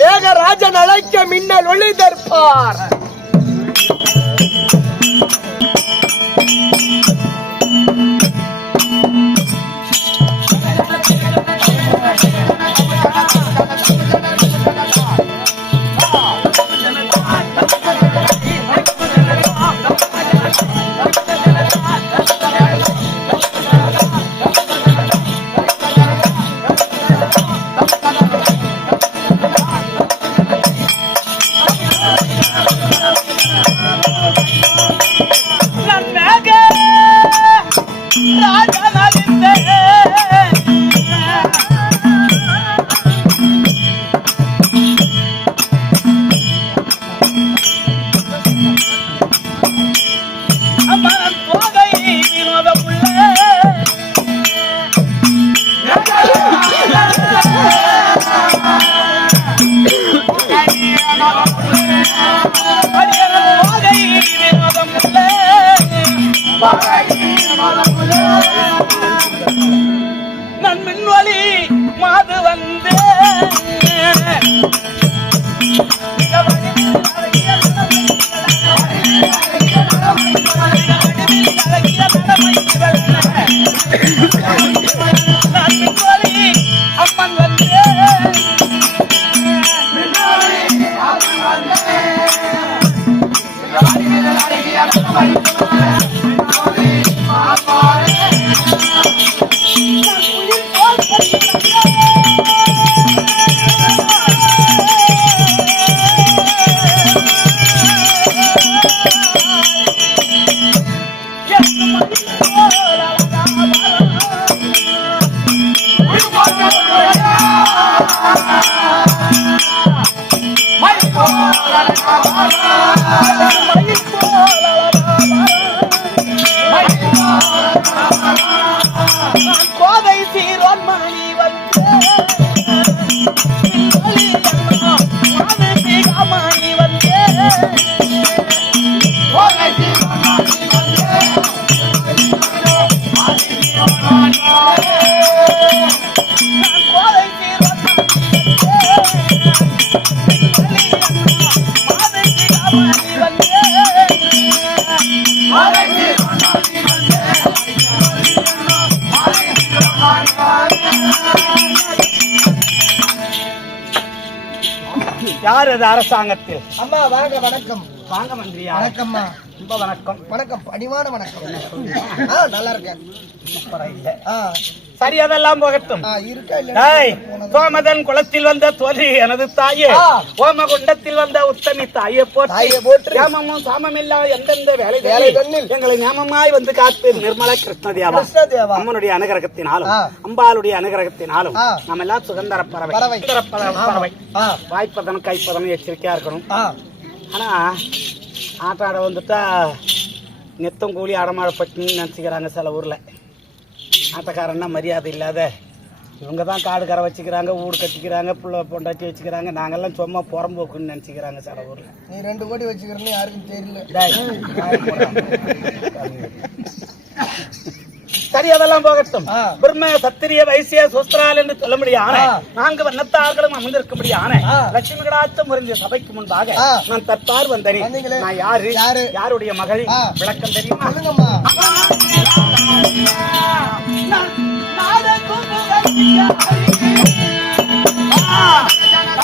மேகராஜன் அழைக்க மின்னல் ஒளி தற்பார் நான் அது அரசாங்கத்தில். அம்மா வாங்க வணக்கம். வாங்க மந்திரியா. வணக்கம்மா. ரொம்ப வணக்கம். வணக்கம். பணிவான வணக்கம். நல்லா இருக்கேன். சரி அதெல்லாம் போகட்டும். இருக்கா இல்ல சோமதன் குளத்தில் வந்த தோழி எனது தாயே. ஓமகுண்டத்தில் வந்த உத்தமி தாயே போற்றி. ஏமமும் சாமமில்லா எந்தெந்த வேலை வேலை எங்களை ஞாபகமாய் வந்து காத்து நிர்மல கிருஷ்ணதேவா. அம்மனுடைய அனுகிரகத்தினாலும். அம்பாளுடைய அனுகிரகத்தினாலும். நம்ம எல்லாம் சுதந்திர பறவை. பறவை. வாய்ப்பதனும் கைப்பதனும் எச்சரிக்கையா இருக்கணும். ஆனா ஆட்டம் ஆட வந்துட்டா நெத்தம் கூலி அடமாடப்பட்டுன்னு நினச்சிக்கிறாங்க சில ஊர்ல. ஆட்டக்காரன்னா மரியாதை இல்லாத இவங்க தான் காடு கரை வச்சுக்கிறாங்க வீடு கட்டிக்கிறாங்க புள்ள பொண்டாட்டி வச்சுக்கிறாங்க நாங்கெல்லாம் சும்மா புறம்போக்குன்னு நினச்சிக்கிறாங்க சில ஊர்ல நீ ரெண்டு கோடி வச்சுக்கிறேன்னு யாருக்கும் தெரியல. சரி அதெல்லாம் போகட்டும். பிரம்ம சத்திரிய வைசிய சுஸ்திரால் என்று சொல்ல முடியாது ஆ. நான்கு வண்ணத்தார்களும் அமர்ந்திருக்கும்படியான ஆ. லட்சுமி கடாச்சம் முறிஞ்ச சபைக்கு முன்பாக. நான் தற்பார் வந்தேன். நான் யாரு யாரு? யாருடைய மகள். விளக்கம் தெரியுமா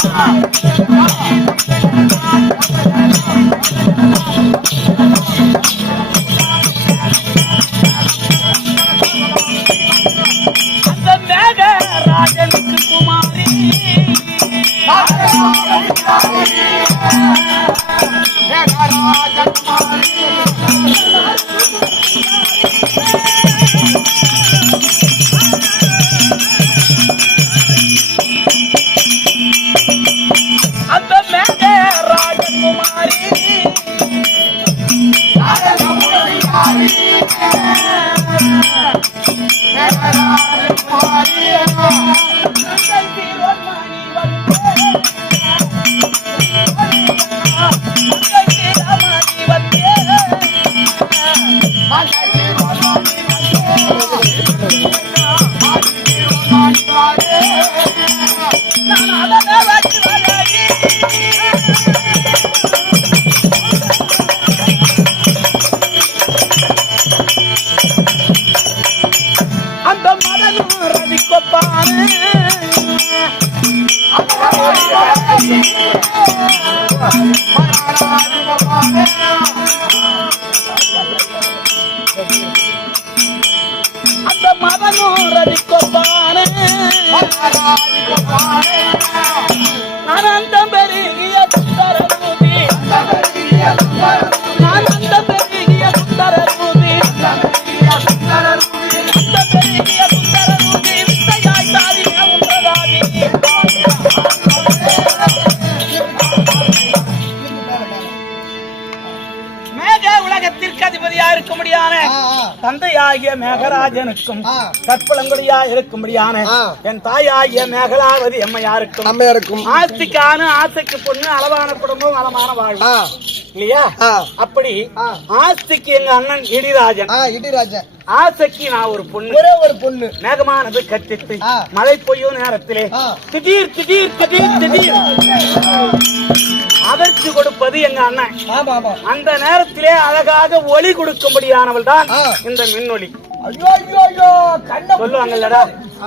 சொல்லுங்கம்மா அந்த மதனும் ரதி தந்தையாகிய மேகராஜனுக்கும் ஆ. கற்பளங்குடியா இருக்கும்படியான. என் தாயாகிய மேகலாவதி எம்மையாருக்கும் அம்மையாருக்கும் ஆஸ்திக்கான ஆசைக்கு பொண்ணு அளவான குடும்பம் அளவான வாழ்வு இல்லையா அப்படி. ஆஸ்திக்கு எங்க அண்ணன் இடிராஜன் இடிராஜன் ஆசைக்கு நான் ஒரு பொண்ணு ஒரே ஒரு பொண்ணு மேகமானது கட்டித்து ஆ. மழை பெய்யும் நேரத்திலே. திடீர் திடீர் திடீர் திடீர் அதற்கு கொடுப்பது எங்க அண்ணன்? அந்த நேரத்திலே அழகாக ஒளி கொடுக்கும்படியானவள் தான். இந்த மின்னொளி ஐயோ ஐயோ ஐயோ கண்ணை சொல்லுவாங்கல்லடா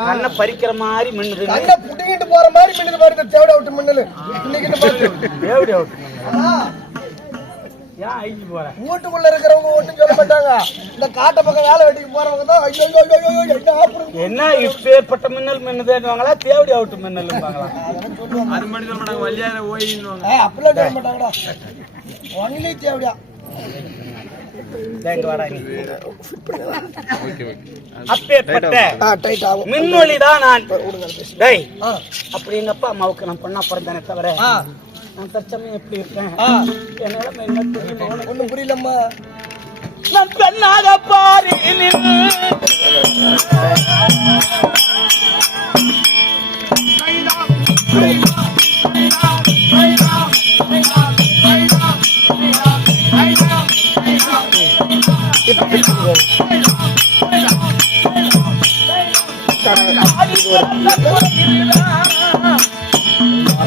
கண்ணை பறிக்கிற மாதிரி மின்னுது. கண்ணை புட்டிக்கிட்டு போற மாதிரி மின்னல் பாருங்க தேவட விட்டு மின்னல். இன்னைக்கு பாருங்க வீட்டுக்குள்ள இருக்கிறவங்க ஒண்ணும் சொல்ல மாட்டாங்க. இந்த காட்டு பக்கம் வேலை வெட்டிக்கு போறவங்க தான் என்ன இப்பேற்பட்ட மின்னல் மின்னுதுவாங்களா தேவடி அவுட் மின்னல் ஏய் அப்படிலாம் சொல்ல மாட்டாங்கடா. ஒன்லி தேவடியா. வாடா நீ அப்பேற்பட்ட ஆ டைட் ஆகும். மின்னொளிதான் நான். டேய் ஆ. அப்படி எங்க அப்பா அம்மாவுக்கு நான் பொண்ணா பிறந்தேனே தவிர நான் தச்சமே எப்படி இருக்கேன்? ஆ. என்னால என்ன தெரியுமா உனக்கு? ஒண்ணும் புரியலம்மா. நான் பெண்ணாக பாரி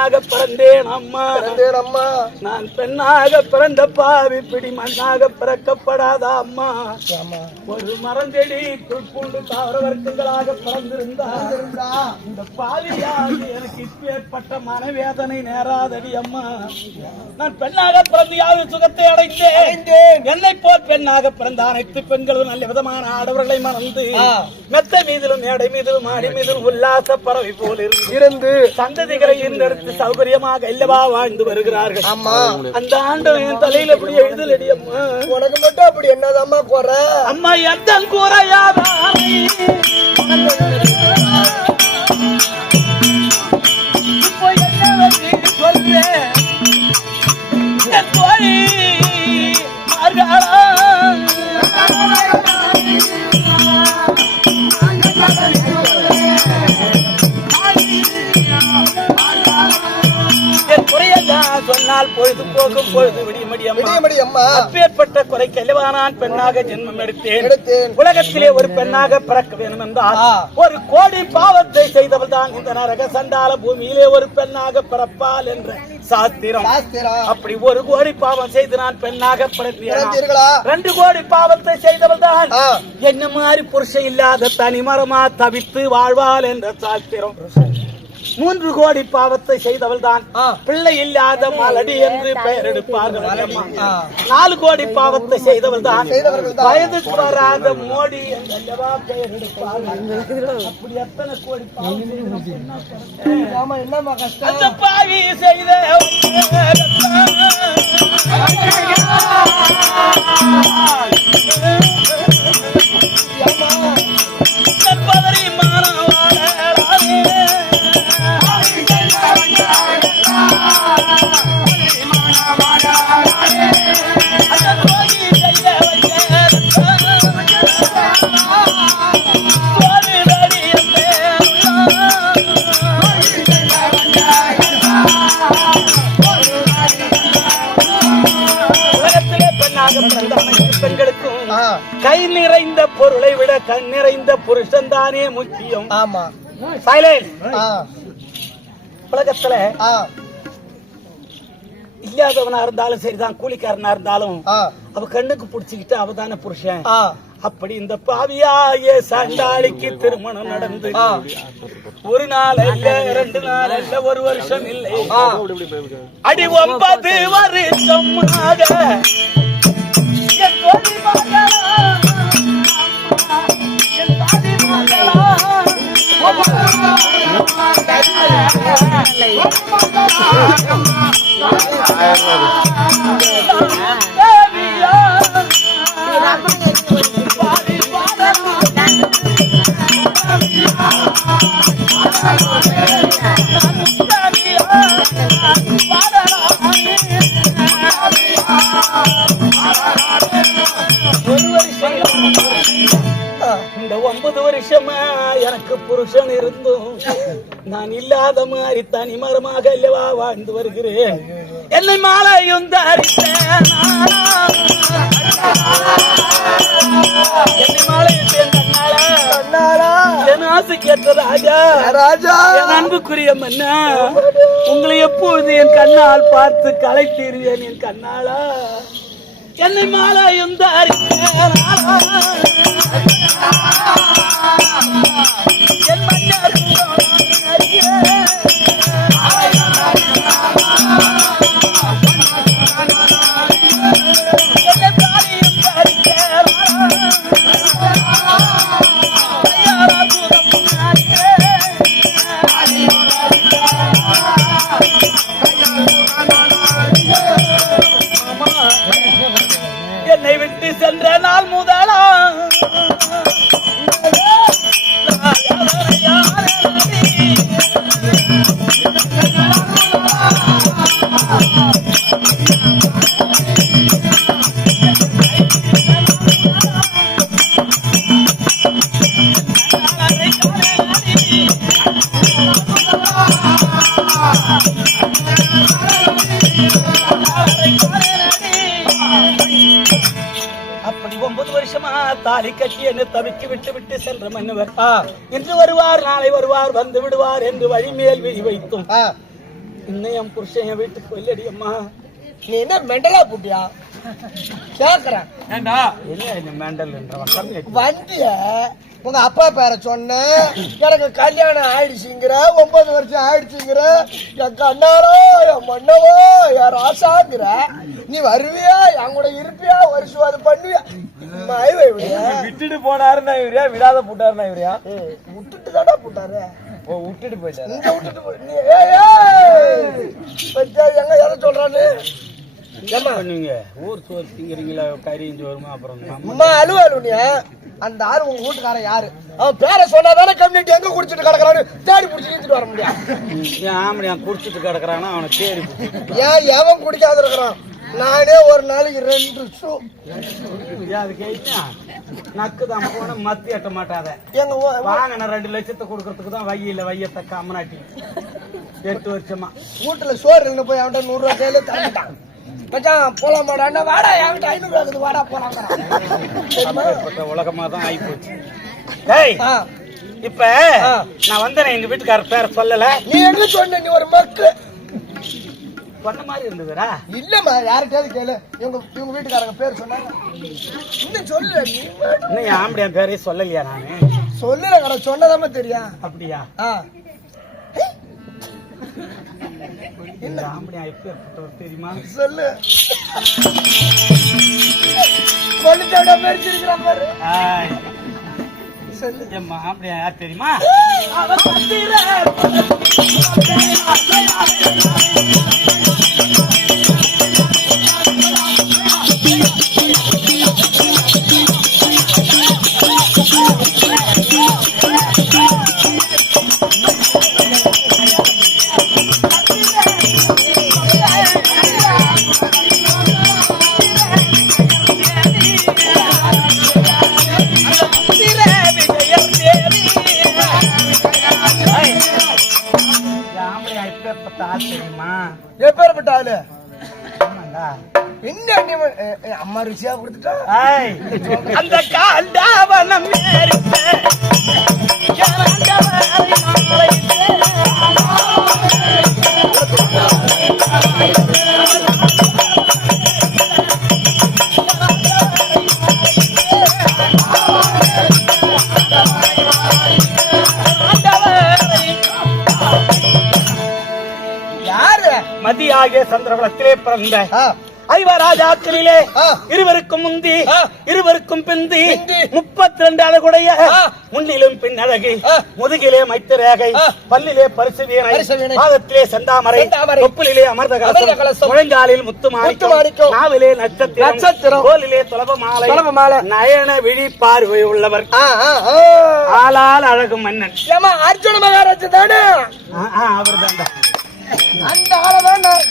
பெண்ணாக பிறந்தேன் அம்மா. அம்மா. நான் பெண்ணாக பிறந்த பாவி பிடி மண்ணாக பிறக்கப்படாத அம்மா. ஒரு மரஞ்செடி புல்புண்டு தாவர வர்க்கங்களாக பிறந்திருந்தார் இருந்தா இந்த பாவியாகி எனக்கு இப்பேற்பட்ட மனவேதனை நேராதடி அம்மா. நான் பெண்ணாக பிறந்து யாரு சுகத்தை அடைந்தேன். என்னை போல் பெண்ணாக பிறந்த அனைத்து பெண்களும் நல்ல விதமான ஆடவர்களை மறந்து. மெத்த மீதிலும் மேடை மீதிலும் மாடி மீதிலும் உல்லாச பறவை போல் இருந்து சந்ததிகளை ஈர்ந்தெடுத்து சௌகரியமாக இல்லவா வாழ்ந்து வருகிறார்கள். ஆமா அந்த ஆண்டவன் என் தலையில இப்படி எழுதலடி அம்மா. உனக்கு மட்டும் அப்படி என்னதாம்மா குறை? அம்மா எந்த கூறையாதானை இப்போ என்ன சொல்றேன்? சொன்னால் பொழுது போகும் பொழுது விடியமடி அம்மா. அப்பேற்பட்ட குறை கெல்லவானான் பெண்ணாக ஜென்மம் எடுத்தேன். உலகத்திலே ஒரு பெண்ணாக பிறக்க வேண்டும் என்றால். ஒரு கோடி பாவத்தை செய்தவள் தான் இந்த நரக சண்டால பூமியிலே ஒரு பெண்ணாக பிறப்பால் என்ற சாத்திரம் சாஸ்திரா அப்படி ஒரு கோடி பாவம் செய்து நான் பெண்ணாக பிறந்தீர்களா? ரெண்டு கோடி பாவத்தை செய்தவள் தான். என்ன மாதிரி புருஷன் இல்லாத தனிமரமா தவித்து வாழ்வாள் என்ற சாத்திரம் மூன்று கோடி பாவத்தை செய்தவள் தான். பிள்ளை இல்லாத மலடி என்று பெயர் எடுப்பார்கள். நாலு கோடி பாவத்தை செய்தவள் தான். வயதுக்கு வராத மோடி பெயர் எடுப்பார்கள் அப்படி எத்தனை கோடி பாவம் கஷ்டம் பாவி செய்த? புருஷன் தானே முக்கியம். ஆமா. ஆ, உலகத்துல இல்லாதவனா இருந்தாலும் சரிதான் கூலிக்காரனா இருந்தாலும் அவ கண்ணுக்கு புடிச்சுக்கிட்டு அவ தானே புருஷன் அப்படி இந்த பாவியாய சண்டாளிக்கு திருமணம் நடந்து. ஒரு நாள் இல்ல ரெண்டு நாள் இல்ல ஒரு வருஷம் இல்லை. அடி ஒன்பது வருஷமாக என் தேவியா, பாடி இந்த ஒன்பது வருஷமா எனக்கு புருஷன் இருந்தும் நான் இல்லாத மாதிரி தனி மரமாக அல்லவா வாழ்ந்து வருகிறேன். என்னை மாலையும் என்னை மாலையும் என் ஆசை கேட்ட ராஜா? ராஜா? என் அன்புக்குரிய மன்னா? உங்களை எப்பொழுது என் கண்ணால் பார்த்து களைத்தீருவேன் என் கண்ணாளா என்னை மாலையும் தரித்தேன் என் மன்னர் என்னை தாலி கட்டி என்னை தவிக்கி விட்டு விட்டு சென்ற மன்னவர் இன்று வருவார் நாளை வருவார் வந்து விடுவார் என்று வழிமேல் விழி ஆ. இன்னும் என் புருஷன் என் வீட்டுக்கு வெள்ளடி அம்மா. நீ என்ன மெண்டலா புட்டியா? கேக்குறேன். என்ன இந்த மேண்டல் வண்டிய உங்க அப்பா பேரை சொன்னேன் எனக்கு கல்யாணம் ஆயிடுச்சுங்கிற ஒன்பது வருஷம் ஆயிடுச்சுங்கிற என் கண்ணாரோ என் மன்னவோ என் ராசாங்கிற நீ வருவியா? என் கூட இருப்பியா? வருஷம் அது பண்ணுவியா? விட்டுட்டு போனாருன்னா இவரியா விடாத போட்டாருன்னா இவரியா விட்டுட்டு தானே போட்டாரு. ஓ விட்டுட்டு போயிட்டாரு? விட்டுட்டு போ- நீ ஏய், ஏய். பத்தியா, எங்க எதை சொல்றான்னு? பண்ணுவீங்க ஊர் சோறு திங்கிறீங்களா? கறியும் சோறுமா? அப்புறம் அம்மா அழுவ அழுவனியா அந்த ஆறு உங்க வீட்டுக்காரன் யாரு? அவன் பேரை சொன்னாதானே கம்யூனிட்டி எங்க குடிச்சிட்டு கிடக்குறான்னு தேடி பிடிச்சி இழுத்துட்டு வர முடியும் ஏன் ஆம்பளை அவன் குடிச்சிட்டு கிடக்குறானா? அவனை தேடி. ஏன் எவன் குடிக்காத இருக்கிறான்? நானே ஒரு நாளைக்கு ரெண்டு ஷூ ஏன் அது கேட்டா? நக்கு தான் போன மத்தி எட்ட மாட்டாத. எங்க வாங்கின ரெண்டு லட்சத்தை கொடுக்கறதுக்கு தான் வையில வையத்த கம்மனாட்டி. எட்டு வருஷமா. வீட்டுல சோறு போய் அவன்கிட்ட நூறு ரூபாய் கையில தந்துட்டான். மச்சான் போலாம் மாடா வாடா என்கிட்ட ஐநூறு இருக்குது. வாடா போலாம் உலகமா தான் ஆகி போச்சு டேய் இப்ப. நான் வந்தேன் எங்க வீட்டுக்காரர் பேரை சொல்லல. நீ என்ன சொன்ன? நீ ஒரு மக்கு. சொன்ன மாதிரி இருந்ததுடா. இல்லம்மா யார்கிட்டயாவது கேளு. இவங்க இவங்க வீட்டுக்காரங்க பேர் சொன்னாங்க. இன்னும் சொல்லு. இன்னும் என் ஆம்பளை என் பேரையே சொல்லலையா நானு? சொல்லுற கடை சொன்னதாம தெரியும். அப்படியா? ஆ. தெரியுமா சொல்லு கொளுத்தோட மெரிச்சிருக்கிறான் பாரு எப்பேற்பட்ட ஆள் தெரியுமா? எப்பேற்பட்ட ஆளு? ஆமாண்டா. என்ன நீ அம்மா ருசியா கொடுத்துட்டா? அந்த மதியாகிய சந்திரகுலத்திலே பிறந்த ஐவராஜாக்களிலே. இருவருக்கும் முந்தி. இருவருக்கும் பிந்தி. முப்பத்தி ரெண்டு அழகுடைய. முன்னிலும் பின்னழகி ஆ. முதுகிலே மைத்திரேகை ஆ. பல்லிலே பரிசு வீணை. பாதத்திலே செந்தாமரை. தொப்புளிலே அமர்ந்த கலசம். முழங்காலில் முத்து மாணிக்கம். நாவிலே நட்சத்திரம் நட்சத்திரம். தோலிலே துலப மாலை துலப மாலை. நயன விழி பார்வை உள்ளவர். ஆளால் அழகு மன்னன் அர்ஜுன மகாராஜா தானே அவர் அந்த ஆளதான் நான்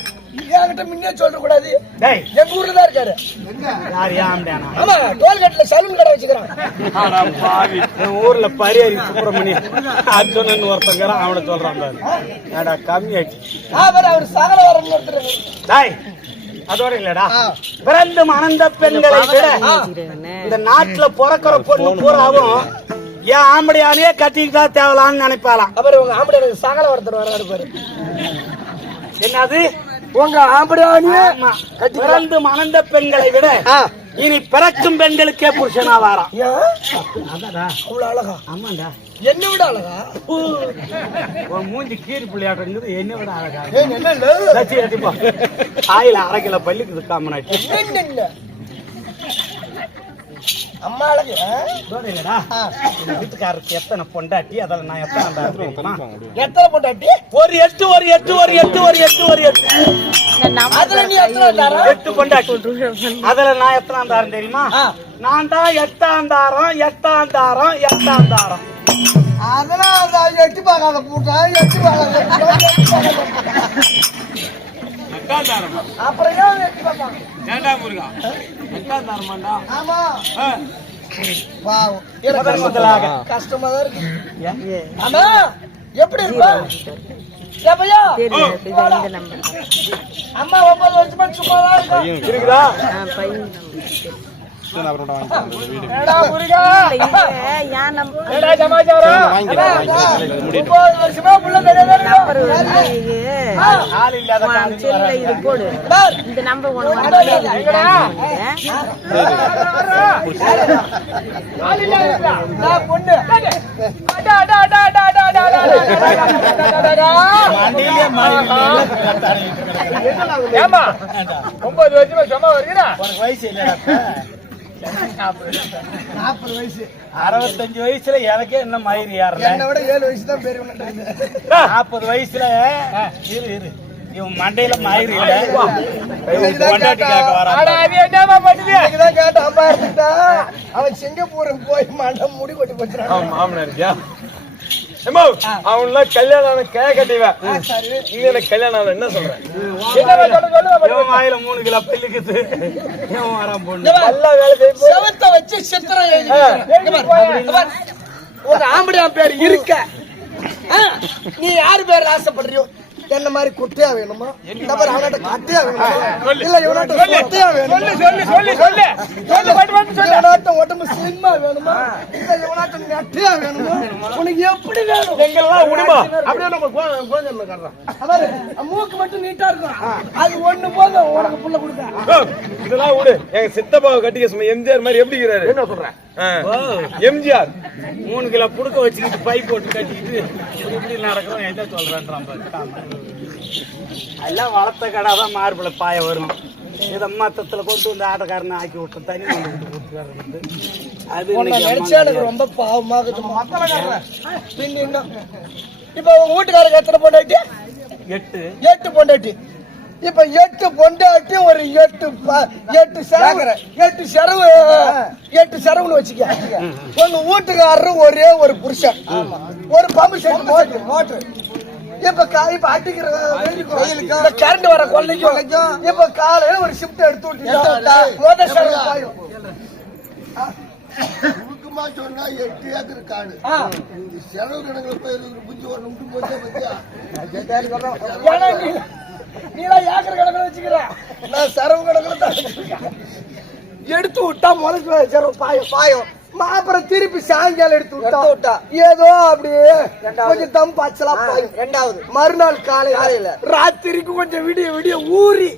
என்கிட்ட முன்னே சொல்ல கூடாது டேய். எங்க ஊர்ல தான் இருக்காரு. ஆமா டோல்கேட்ல சலூன் கடை வச்சுக்கிறான். ஊர்ல பரியாரி சுப்பிரமணியன் அர்ஜுனன் ஒருத்தங்கிறான் அவனை சொல்றான் பாரு. ஏடா கம்மி ஆயிடுச்சு அவர் அவர் சகல வரணும் ஒருத்தர். டாய் அதோட இல்லடா. பிறந்து மணந்த பெண்களை விட இந்த நாட்டுல பிறக்கிற பொண்ணு பூராவும் ஏன் ஆம்படியாலேயே கட்டிக்கிட்டா தேவலான்னு நினைப்பாளாம். அவர் உங்க ஆம்பளை சகல ஒருத்தர் வராரு பாரு. என்னது? உங்க ஆம்படியானியே ஆமா. பிறந்து மணந்த பெண்களை விட. இனி பிறக்கும் பெண்களுக்கே புருஷனா வாராம் அவ்வளவு அழகா? ஆமாண்டா. என்ன விட அழகா? உன் மூஞ்சி கீரி புள்ளியாட்டங்கிறது என்ன விட அழகா. என்ன ஆயில அரை கிலோ பள்ளிக்கு காமனாச்சு அம்மா அழகு? இல்லடா. வீட்டுக்காரருக்கு எத்தனை பொண்டாட்டி? அதில் நான் எத்தனை? எத்தனை பொண்டாட்டி? ஒரு எட்டு ஒரு எட்டு ஒரு எட்டு ஒரு எட்டு ஒரு எட்டு. அதுல நீ எத்தனை தாரா எட்டு பொண்டாட்டி. அதுல நான் எத்தனை ஆண்டாரம் தெரியுமா. நான் தான் எட்டாந்தாரம் எட்டாந்தாரம் எட்டாந்தாரம் அதெல்லாம் அந்த எட்டு பார்க்காத பூட்டா எட்டு பார்க்காத வெக்காந்தாரமா அப்புறம் ஏன் வெட்டி பார்ப்பான் ஏண்டா முருகா? வெக்காந்தாரமாண்டா ஆமா. கஷ்டமா தான் இருக்கு. ஆமா எப்படி இருப்பா? அம்மா ஒன்பது வருஷமா சும்மா தான். இருக்குதா முடிச்சுட்டு அப்புறம் ஒன்பது வருஷமா வருகிறா வயசு இல்ல நாற்பது வயசு. அறுபத்தஞ்சு வயசுல எனக்கே என்ன மயிறு ஏறல விட ஏழு வயசு தான் பெரிய நாற்பது வயசுல இரு இரு. இவன் மண்டையில மயிறு இல்ல. அவன் சிங்கப்பூருக்கு போய் மண்டை முடி கொட்டி போச்சு மாமனார் அவன்லாம் கல்யாணம் கே கட்டிவேன். நீ எனக்கு என்ன சொல்றேன் வாயில மூணு கிலோ பல்லுக்குது நல்லா வேலை ஒரு ஆம்படியான் பேர் இருக்க. நீ யாரு பேர் ஆசைப்படுறியோ? என்ன மாதிரி குட்டியா வேணுமா? இந்த மாதிரி அவனாட்ட கட்டியா வேணுமா? இல்ல இவனாட்ட சொட்டையா வேணுமா? சொல்லு சொல்லு சொல்லு சொல்லு. பட்டு பட்டு சொல்லு. இவனாட்ட உடம்பு ஸ்லிம்மா வேணுமா? இல்ல இவனாட்ட நெட்டையா வேணுமா? உனக்கு எப்படி வேணும்? எங்கெல்லாம் விடுமா அப்படியே நம்ம குழந்தை காட்டுறோம் மூக்கு மட்டும் நீட்டா இருக்கும். அது ஒண்ணு போதும் உனக்கு புள்ள கொடுக்க. இதெல்லாம் விடு. எங்க சித்தப்பாவை கட்டிக்க சும்மா எம்ஜிஆர் மாதிரி எப்படி இருக்கிறாரு? என்ன சொல்றேன் எம்ஜிஆர். மூணு கிலோ புடுக்க வச்சுக்கிட்டு பை போட்டு கட்டிக்கிட்டு இப்படி நடக்கிறோம் என்ன சொல்றேன்றான் பாரு. எல்லாம் வளர்த்த கடை தான் மார்பிள பாய வரும். இதை மத்தத்துல கொண்டு வந்து ஆட்டக்காரனை ஆக்கி விட்டு தண்ணி கொண்டு விட்டு கொடுத்துருக்காரு அது நினைச்சா எனக்கு ரொம்ப என்ன? இப்ப உங்க வீட்டுக்காரங்க எத்தனை பொண்டாட்டி? எட்டு. எட்டு பொண்டாட்டி. இப்ப எட்டு பொண்டாட்டி ஒரு எட்டு எட்டு செலவு எட்டு செலவு எட்டு செலவுன்னு வச்சுக்க. உங்க வீட்டுக்காரரு ஒரே ஒரு புருஷன். ஒரு பம்பு செட் மோட்டர் மோட்டர் இப்ப இப்ப அடிக்கிற வெயிலுக்கு இந்த கரண்ட் வர கொள்ளைக்கும் இப்ப காலையில ஒரு ஷிஃப்ட் எடுத்து விட்டு? சுருக்கமா சொன்னா எட்டு ஏக்கர் காடு. ஆ. செலவு கணக்குல போய் புஞ்சு வரணும் போச்சே பத்தியா? ஏன்னா நீ நீ எல்லாம் ஏக்கர் கணக்கில் வச்சுக்கிற. நான் கணக்கில். எடுத்து விட்டா முளைச்சு சரவு பாயம் பாயம். அப்புறம் திருப்பி சாயங்காலம் எடுத்து விட்டா? விட்டா. ஏதோ அப்படியே கொஞ்சம் தம் பாய்ச்சலா ரெண்டாவது. மறுநாள் காலையில ராத்திரிக்கு கொஞ்சம் விடிய விடிய ஊறி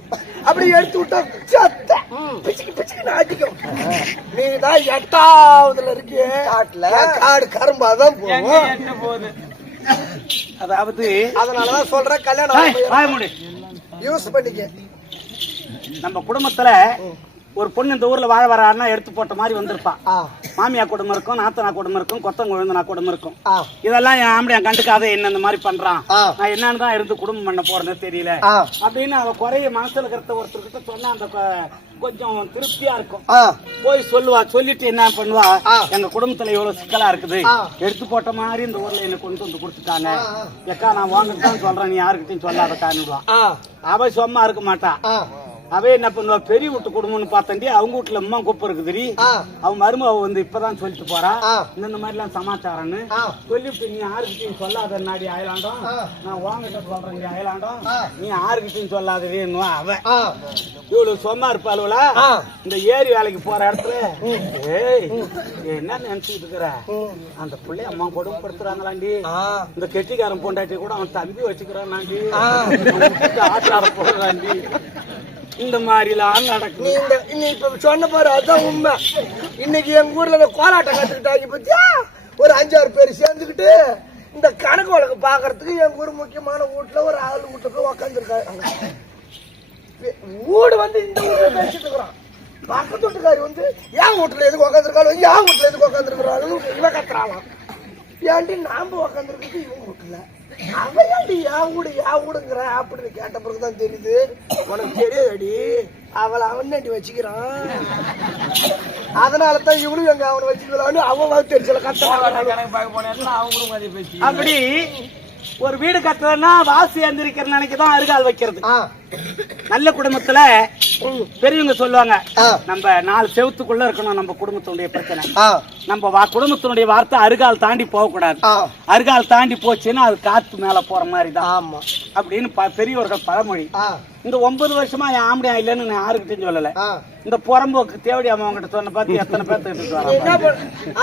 அப்படி எடுத்து விட்டா சத்த. பிச்சுக்கு பிச்சுக்கு நீ தான் எட்டாவதுல இருக்கியே காட்டுல. காடு கரும்பாதான் போகும். அதாவது அதனாலதான் சொல்றேன் கல்யாணம். யூஸ் பண்ணிக்க. நம்ம குடும்பத்துல ஒரு பொண்ணு இந்த ஊர்ல வாழ வரான்னா எடுத்து போட்ட மாதிரி வந்திருப்பா. மாமியா குடும்பம் இருக்கும் நாத்தனா குடும்பம் இருக்கும் கொத்தங்குழந்தனா குடும்பம் இருக்கும். இதெல்லாம் என் ஆம்பளை என் கண்டுக்காத என்ன இந்த மாதிரி பண்றான். நான் என்னன்னு தான் இருந்து குடும்பம் பண்ண போறேன்னு தெரியல. அப்படின்னு அவ குறைய மனசுல இருக்கிறத ஒருத்தர்கிட்ட சொன்னா அந்த கொஞ்சம் திருப்தியா இருக்கும். போய் சொல்லுவா சொல்லிட்டு என்ன பண்ணுவா. எங்க குடும்பத்துல இவ்வளவு சிக்கலா இருக்குது. எடுத்து போட்ட மாதிரி இந்த ஊர்ல என்ன கொண்டு வந்து கொடுத்துட்டாங்க. எக்கா நான் வாங்கிட்டு தான் சொல்றேன் நீ யாருக்கிட்டையும் சொல்லாத காணிடுவா ஆ. அவ சும்மா இருக்க மாட்டா. ஆ அவ என்ன பண்ணுவா? பெரிய வீட்டு குடும்பம்னு பார்த்தண்டி அவங்க வீட்டுல அம்மா குப்பை இருக்குதுடி. ஆ. அவன் மருமக வந்து இப்பதான் சொல்லிட்டு போறா. இந்த மாதிரி எல்லாம் சமாச்சாரம்னு. சொல்லிட்டு நீ யாருக்கிட்டையும் சொல்லாத நாடி அயலாண்டம். நான் வாங்கிட்ட சொல்றேன் நீ அயலாண்டம். நீ யாருக்கிட்டையும் சொல்லாதவேன்னு அவ. ஆ. இவ்வளவு சும்மா இருப்பாளுவலா ஆ. இந்த ஏரி வேலைக்கு போற இடத்துல ஏய் என்ன நினைச்சுட்டு இருக்கிற? அந்த பிள்ளை அம்மா கொடுமைப்படுத்துறாங்களாண்டி. ஆ. இந்த கெட்டிக்காரன் பொண்டாட்டி கூட அவன் தம்பி வச்சுக்கிறான்டி ஆ. ஆட்டாட போடுறாண்டி. இந்த மாதிரிலாம் நடக்கும் நீ இந்த நீ இப்ப சொன்ன பாரு அதான் உண்மை. இன்னைக்கு எங்க ஊர்ல இந்த கோலாட்டம் கத்துக்கிட்டாங்க பத்தியா? ஒரு அஞ்சாறு பேர் சேர்ந்துக்கிட்டு இந்த கணக்கு வழக்கு பாக்குறதுக்கு எங்க ஊர் முக்கியமான வீட்டுல ஒரு ஆள் வீட்டுக்கு உக்காந்துருக்காங்க. வீடு வந்து இந்த ஊர்ல பேசிட்டு இருக்கிறான். பக்கத்து வீட்டுக்காரி வந்து என் வீட்டுல எதுக்கு உக்காந்துருக்காளோ? என் வீட்டுல எதுக்கு உக்காந்துருக்காளோ இவன் கத்துறாங்க ஏன்டி நாம உக்காந்துருக்கிறது இவங்க வீட்டுல? அவன் ஏன்டி என் வீடு என் வீடுங்கிற அப்படின்னு கேட்ட பிறகுதான் தெரியுது. உனக்கு தெரியாதடி அவளை அவன் நட்டி வச்சுக்கிறான். அதனால தான் இவனும் எங்க அவனை வச்சுக்கலான்னு அவன் மதிய பேசி அப்படி ஒரு வீடு கட்டுறதுன்னா வாசி அந்திரிக்கிற நினைக்க தான் அருகால் வைக்கிறது. நல்ல குடும்பத்துல பெரியவங்க சொல்லுவாங்க. நம்ம நாலு செவத்துக்குள்ள இருக்கணும் நம்ம குடும்பத்தினுடைய பிரச்சனை. நம்ம குடும்பத்தினுடைய வார்த்தை அருகால் தாண்டி போக கூடாது அருகால் தாண்டி போச்சுன்னா அது காத்து மேல போற மாதிரி தான் ஆமா. அப்படின்னு பெரியவர்கள் பழமொழி. இந்த ஒன்பது வருஷமா என் ஆம்படியா இல்லைன்னு நான் யாருக்கிட்டையும் சொல்லல. இந்த புறம்போக்கு தேவடி அம்மா அவங்ககிட்ட சொன்ன பார்த்து எத்தனை பேர்த்து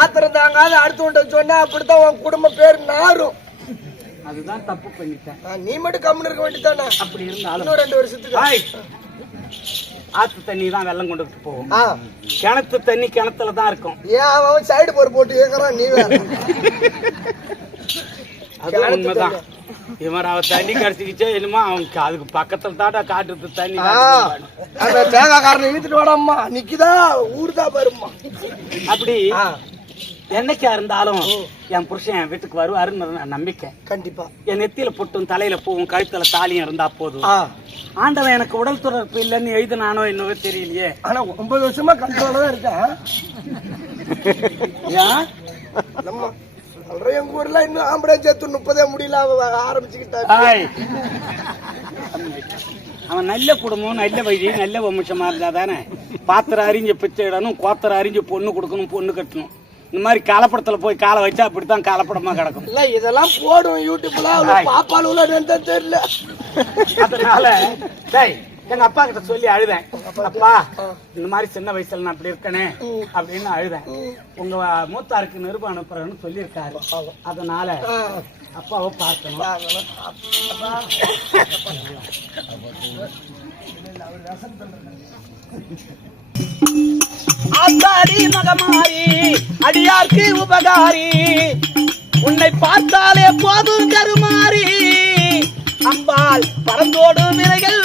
ஆத்திரம் தாங்காத அடுத்தவன்ட்ட சொன்னா அப்படித்தான் உன் குடும்ப பேர் நாரும் அதுதான் தப்பு பண்ணிட்டேன். நீ மட்டும் கம்முன்னு இருக்க வேண்டியதானே அப்படி இருந்தாலும். ரெண்டு வருஷத்துக்கு. ஆத்து தண்ணி தான் வெள்ளம் கொண்டுட்டு போகும். கிணத்து தண்ணி கிணத்துல தான் இருக்கும். ஏன் அவன் சைடு போர் போட்டு ஏக்கறான் நீ அது உண்மைதான். இவன் அவ தண்ணி கிடைச்சிக்கிச்சே என்னமோ அவன் அதுக்கு பக்கத்துல தாட்டா காட்டுறது தண்ணி. அந்த தேங்காய்காரனை இழுத்துட்டு வாடாம்மா. நிக்குதா? ஊருதா பாரும்மா. அப்படி என்னைக்கா இருந்தாலும் என் புருஷன் என் வீட்டுக்கு வருவாருன்னு நான் நம்பிக்கை. கண்டிப்பா. என் நெத்தியில பொட்டும் தலையில பூவும் கழுத்துல தாலியும் இருந்தா போதும். ஆண்டவன் எனக்கு உடல் தொடர்பு இல்லைன்னு எழுதுனானோ என்னவோ தெரியலையே. ஆனா ஒன்பது வருஷமா கண்ட்ரோல தான் இருக்கேன். நம்ம சொல்றேன் எங்க ஊர்ல இன்னும் ஆம்பளை சேர்த்து முப்பதே முடியல அவ ஆரம்பிச்சுக்கிட்டா ஹாய். அவன் நல்ல குடும்பம் நல்ல வழி நல்ல வம்சமா இருந்தா தானே. பாத்திரம் அறிஞ்சு பிச்சை இடணும் கோத்தரை அறிஞ்சு பொண்ணு கொடுக்கணும் பொண்ணு கட்டணும். இந்த மாதிரி கலப்படத்துல போய் காலை வச்சா அப்படித்தான் கலப்படமா கிடக்கும். இல்ல இதெல்லாம் போடும் யூடியூப்ல என்னன்னு தெரியல. அதனால டேய் எங்க அப்பா கிட்ட சொல்லி அழுதேன். அப்பா இந்த மாதிரி சின்ன வயசுல நான் அப்படி இருக்கனே அப்படின்னு அழுதேன். உங்க மூத்தாருக்கு நிருபம் அனுப்புறேன்னு சொல்லியிருக்காரு. அதனால அப்பாவை பார்க்கணும். அதெல்லாம் ஆத்தாடி மகமாரி அடியார்க்கு உபகாரி. உன்னை பார்த்தாலே போதும் கருமாறி. அம்பாள் பறந்தோடு விரைகள்